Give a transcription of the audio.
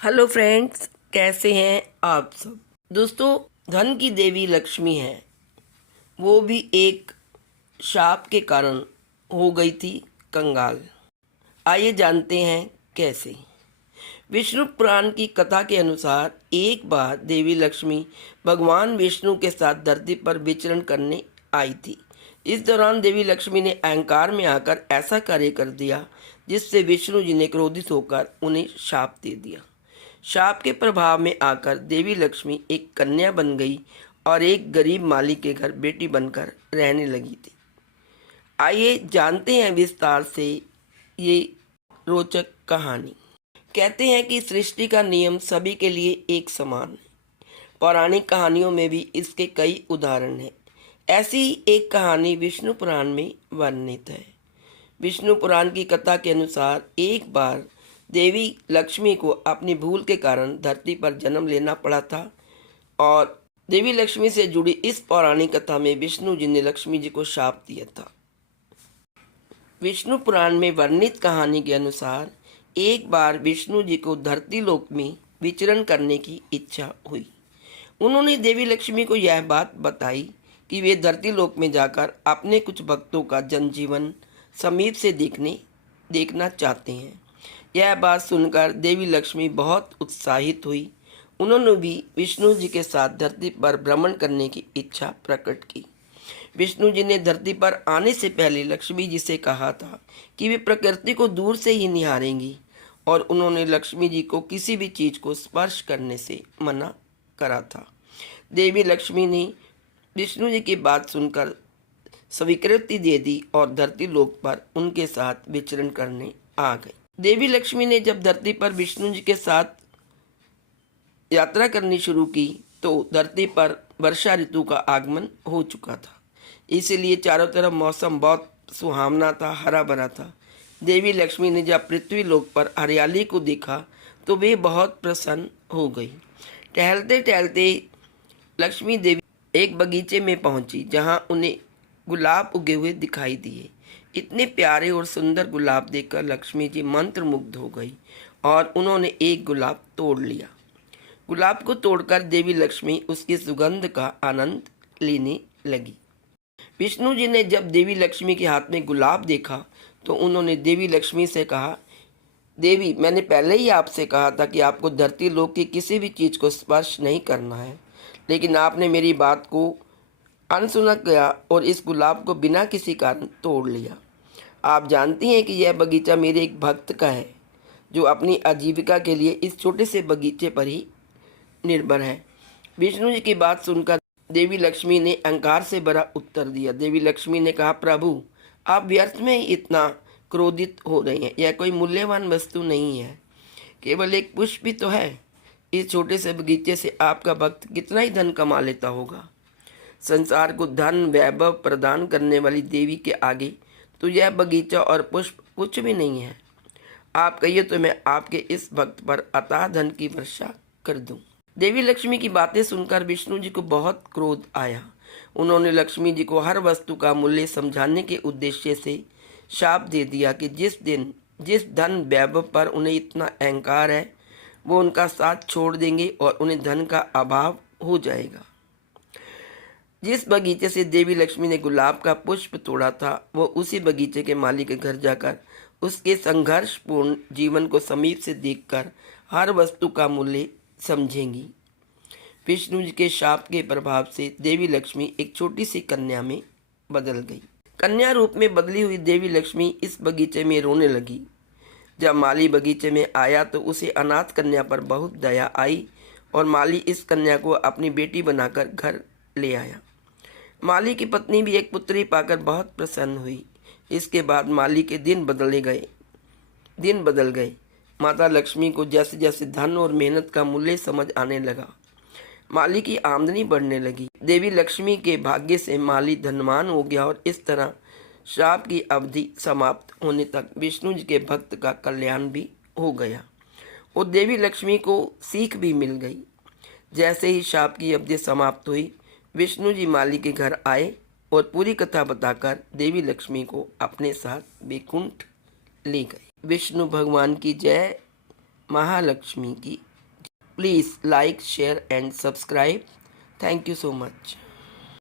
Hello friends, कैसे हैं आप सब। दोस्तों, धन की देवी लक्ष्मी है, वो भी एक शाप के कारण हो गई थी कंगाल। आइए जानते हैं कैसे। विष्णु पुराण की कथा के अनुसार एक बार देवी लक्ष्मी भगवान विष्णु के साथ धरती पर विचरण करने आई थी। इस दौरान देवी लक्ष्मी ने अहंकार में आकर ऐसा कार्य कर दिया जिससे विष्णु जी ने क्रोधित होकर उन्हें शाप दे दिया। शाप के प्रभाव में आकर देवी लक्ष्मी एक कन्या बन गई और एक गरीब माली के घर बेटी बनकर रहने लगी थी। आइए जानते हैं विस्तार से ये रोचक कहानी। कहते हैं कि सृष्टि का नियम सभी के लिए एक समान है। पौराणिक कहानियों में भी इसके कई उदाहरण हैं। ऐसी ही एक कहानी विष्णु पुराण में वर्णित है। विष्णु पुराण की कथा के अनुसार एक बार देवी लक्ष्मी को अपनी भूल के कारण धरती पर जन्म लेना पड़ा था और देवी लक्ष्मी से जुड़ी इस पौराणिक कथा में विष्णु जी ने लक्ष्मी जी को शाप दिया था। विष्णु पुराण में वर्णित कहानी के अनुसार एक बार विष्णु जी को धरती लोक में विचरण करने की इच्छा हुई। उन्होंने देवी लक्ष्मी को यह बात बताई कि वे धरती लोक में जाकर अपने कुछ भक्तों का जनजीवन समीप से देखना चाहते हैं। यह बात सुनकर देवी लक्ष्मी बहुत उत्साहित हुई। उन्होंने भी विष्णु जी के साथ धरती पर भ्रमण करने की इच्छा प्रकट की। विष्णु जी ने धरती पर आने से पहले लक्ष्मी जी से कहा था कि वे प्रकृति को दूर से ही निहारेंगी और उन्होंने लक्ष्मी जी को किसी भी चीज़ को स्पर्श करने से मना करा था। देवी लक्ष्मी ने विष्णु जी की बात सुनकर स्वीकृति दे दी और धरती लोक पर उनके साथ विचरण करने आ गई। देवी लक्ष्मी ने जब धरती पर विष्णु जी के साथ यात्रा करनी शुरू की तो धरती पर वर्षा ऋतु का आगमन हो चुका था, इसीलिए चारों तरफ मौसम बहुत सुहावना था, हरा भरा था। देवी लक्ष्मी ने जब पृथ्वी लोक पर हरियाली को देखा तो वे बहुत प्रसन्न हो गई। टहलते टहलते लक्ष्मी देवी एक बगीचे में पहुंची जहां उन्हें गुलाब उगे हुए दिखाई दिए। इतने प्यारे और सुंदर गुलाब देखकर लक्ष्मी जी मंत्रमुग्ध हो गई और उन्होंने एक गुलाब तोड़ लिया। गुलाब को तोड़कर देवी लक्ष्मी उसकी सुगंध का आनंद लेने लगी। विष्णु जी ने जब देवी लक्ष्मी के हाथ में गुलाब देखा तो उन्होंने देवी लक्ष्मी से कहा, देवी, मैंने पहले ही आपसे कहा था कि आपको धरती लोक की किसी भी चीज़ को स्पर्श नहीं करना है, लेकिन आपने मेरी बात को अनसुना किया और इस गुलाब को बिना किसी कारण तोड़ लिया। आप जानती हैं कि यह बगीचा मेरे एक भक्त का है जो अपनी आजीविका के लिए इस छोटे से बगीचे पर ही निर्भर है। विष्णु जी की बात सुनकर देवी लक्ष्मी ने अहंकार से भरा उत्तर दिया। देवी लक्ष्मी ने कहा, प्रभु, आप व्यर्थ में ही इतना क्रोधित हो रहे हैं। यह कोई मूल्यवान वस्तु नहीं है, केवल एक पुष्प ही तो है। इस छोटे से बगीचे से आपका भक्त कितना ही धन कमा लेता होगा। संसार को धन वैभव प्रदान करने वाली देवी के आगे तो यह बगीचा और पुष्प कुछ भी नहीं है। आप कहिए तो मैं आपके इस भक्त पर अथाह धन की वर्षा कर दूं। देवी लक्ष्मी की बातें सुनकर विष्णु जी को बहुत क्रोध आया। उन्होंने लक्ष्मी जी को हर वस्तु का मूल्य समझाने के उद्देश्य से शाप दे दिया कि जिस धन वैभव पर उन्हें इतना अहंकार है वो उनका साथ छोड़ देंगे और उन्हें धन का अभाव हो जाएगा। जिस बगीचे से देवी लक्ष्मी ने गुलाब का पुष्प तोड़ा था वो उसी बगीचे के मालिक के घर जाकर उसके संघर्षपूर्ण जीवन को समीप से देखकर हर वस्तु का मूल्य समझेंगी। विष्णु जी के शाप के प्रभाव से देवी लक्ष्मी एक छोटी सी कन्या में बदल गई। कन्या रूप में बदली हुई देवी लक्ष्मी इस बगीचे में रोने लगी। जब माली बगीचे में आया तो उसे अनाथ कन्या पर बहुत दया आई और माली इस कन्या को अपनी बेटी बनाकर घर ले आया। माली की पत्नी भी एक पुत्री पाकर बहुत प्रसन्न हुई। इसके बाद माली के दिन बदल गए। माता लक्ष्मी को जैसे जैसे धन और मेहनत का मूल्य समझ आने लगा, माली की आमदनी बढ़ने लगी। देवी लक्ष्मी के भाग्य से माली धनवान हो गया और इस तरह श्राप की अवधि समाप्त होने तक विष्णु जी के भक्त का कल्याण भी हो गया और देवी लक्ष्मी को सीख भी मिल गई। जैसे ही शाप की अवधि समाप्त हुई, विष्णु जी माली के घर आए और पूरी कथा बताकर देवी लक्ष्मी को अपने साथ वैकुंठ ले गए। विष्णु भगवान की जय, महालक्ष्मी की Please like, share and subscribe. Thank you so much.